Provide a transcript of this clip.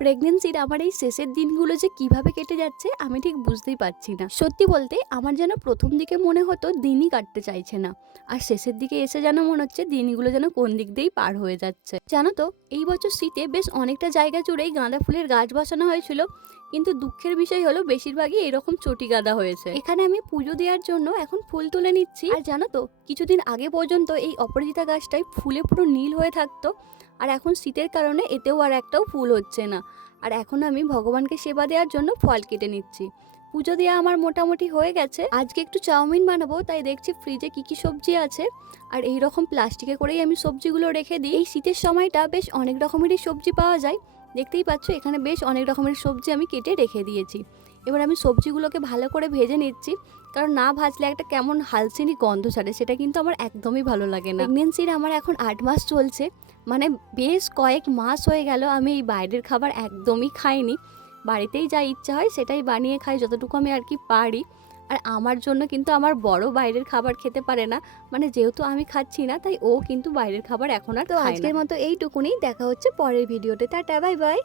প্রেগনেন্সির আমার এই শেষের দিনগুলো যে কিভাবে কেটে যাচ্ছে আমি ঠিক বুঝতেই পারছি না। সত্যি বলতে আমার যেন প্রথম দিকে মনে হতো দিনই কাটতে চাইছে না, আর শেষের দিকে এসে যেন মনে হচ্ছে দিনগুলো যেন কোন দিক দিয়েই পার হয়ে যাচ্ছে। জানো তো, এই বছর শীতে বেশ অনেকটা জায়গা জুড়েই গাঁদা ফুলের গাছ বসানো হয়েছিল, কিন্তু দুঃখের বিষয় হলো বেশিরভাগই এরকম চটি গাঁদা হয়েছে। এখানে আমি পুজো দেওয়ার জন্য এখন ফুল তুলে নিচ্ছি। আর জানো তো, কিছুদিন আগে পর্যন্ত এই অপরাজিতা গাছটাই ফুলে পুরো নীল হয়ে থাকতো, আর এখন শীতের কারণে এতেও আর একটাও ফুল হচ্ছে না। আর এখন আমি ভগবানকে সেবা দেওয়ার জন্য ফল কেটে নিচ্ছি। পুজো দেওয়া আমার মোটামুটি হয়ে গেছে। আজকে একটু চাউমিন বানাবো, তাই দেখছি ফ্রিজে কি কি সবজি আছে। আর এই রকম প্লাস্টিকে করেই আমি সবজিগুলো রেখে দিই। এই শীতের সময়টা বেশ অনেক রকমেরই সবজি পাওয়া যায়। দেখতেই পাচ্ছ এখানে বেশ অনেক রকমের সবজি আমি কেটে রেখে দিয়েছি। এবার আমি সবজিগুলোকে ভালো করে ভেজে নিচ্ছি, কারণ না ভাজলে একটা কেমন হালসিনি গন্ধ ছাড়ে, সেটা কিন্তু আমার একদমই ভালো লাগে না। প্রেগনেন্সির আমার এখন 8 মাস চলছে, মানে বেশ কয়েক মাস হয়ে গেল আমি এই বাইরের খাবার একদমই খাইনি। বাড়িতেই যা ইচ্ছা হয় সেটাই বানিয়ে খাই, যতটুকু আমি আর কি পারি। আর আমার জন্য কিন্তু আমার বড় বাইরের খাবার খেতে পারে না, মানে যেহেতু আমি খাচ্ছি না তাই ও কিন্তু বাইরের খাবার এখন আর খায় না। তো আজকের মতো এইটুকুনি, দেখা হচ্ছে পরের ভিডিওতে। Tata, bye bye.